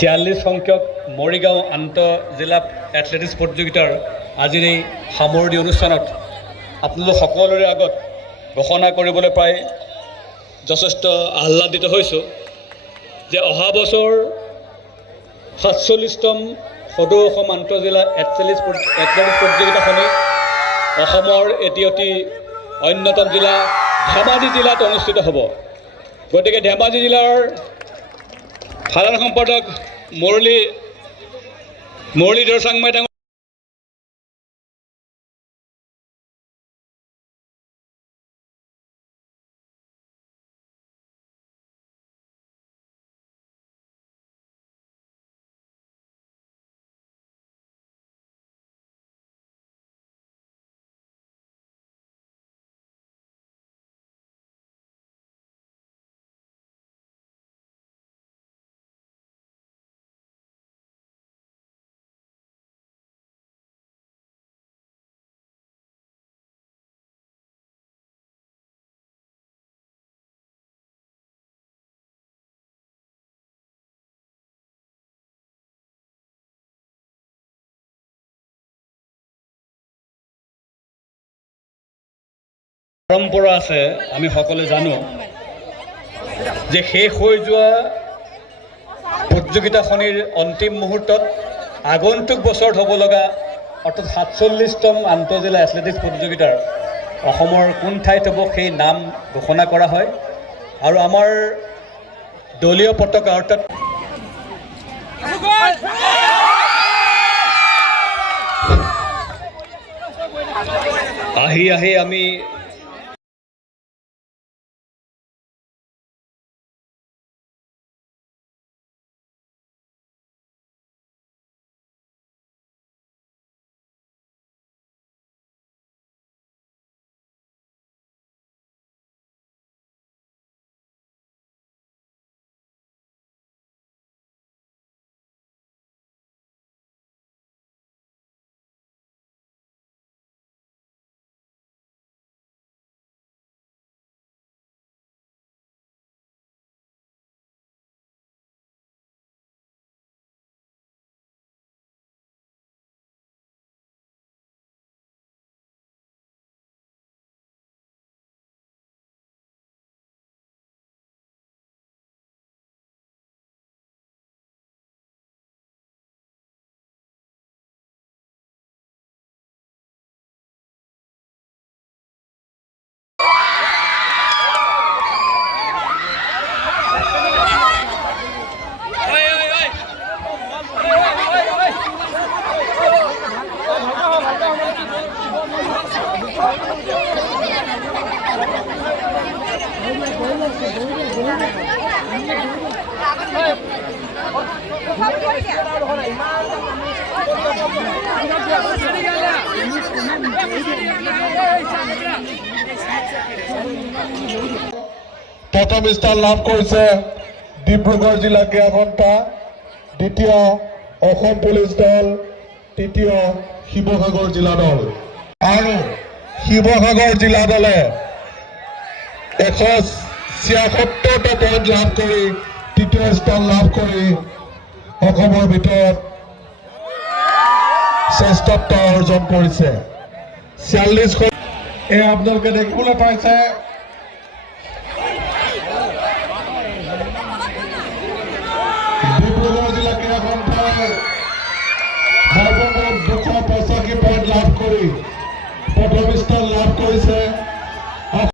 46 সংখ্যক মৰিগাঁও আন্তঃজিলা এথলেটিক্স প্ৰতিযোগিতাৰ আজিৰ এই সামৰণি অনুষ্ঠানত আপোনালোক সকলোৰে আগত ঘোষণা কৰিবলৈ পাই যথেষ্ট আহ্লাদিত হৈছোঁ যে অহা বছৰ 47তম সদৌ অসম আন্তঃজিলা এথলেটিক্স প্ৰতিযোগিতাখনি অসমৰ এটি অতি অন্যতম জিলা ধেমাজি জিলাত অনুষ্ঠিত হ'ব। গতিকে ধেমাজি জিলাৰ সাধাৰণ সম্পাদক মুৰলীধৰ চাংমাই ডাঙৰ পৰম্পৰা আছে, আমি সকলোৱে জানো যে শেষ হৈ যোৱা প্ৰতিযোগিতাখনিৰ অন্তিম মুহূৰ্তত আগন্তুক বছৰত হ'ব লগা অৰ্থাৎ 47তম আন্তঃজিলা এথলেটিক্স প্ৰতিযোগিতাৰ অসমৰ কোন ঠাইত হ'ব সেই নাম ঘোষণা কৰা হয় আৰু আমাৰ দলীয় পতাকা অৰ্থাৎ আহি আমি প্ৰথম স্থান লাভ কৰিছে ডিব্ৰুগড় জিলা ক্ৰীড়া সন্থা, দ্বিতীয় অসম পুলিচ দল, তৃতীয় শিৱসাগৰ জিলা দল। আৰু শিৱসাগৰ জিলা দলে 176টা পইণ্ট লাভ কৰি তৃতীয় স্থান লাভ কৰি অসমৰ ভিতৰত শ্ৰেষ্ঠত্ব অৰ্জন কৰিছে। 46 এই আপোনালোকে দেখিবলৈ পাইছে ডিব্ৰুগড় জিলা ক্ৰীড়া সন্থাই সৰ্বমুঠ 285 পইণ্ট লাভ কৰি প্ৰথম স্থান লাভ কৰিছে।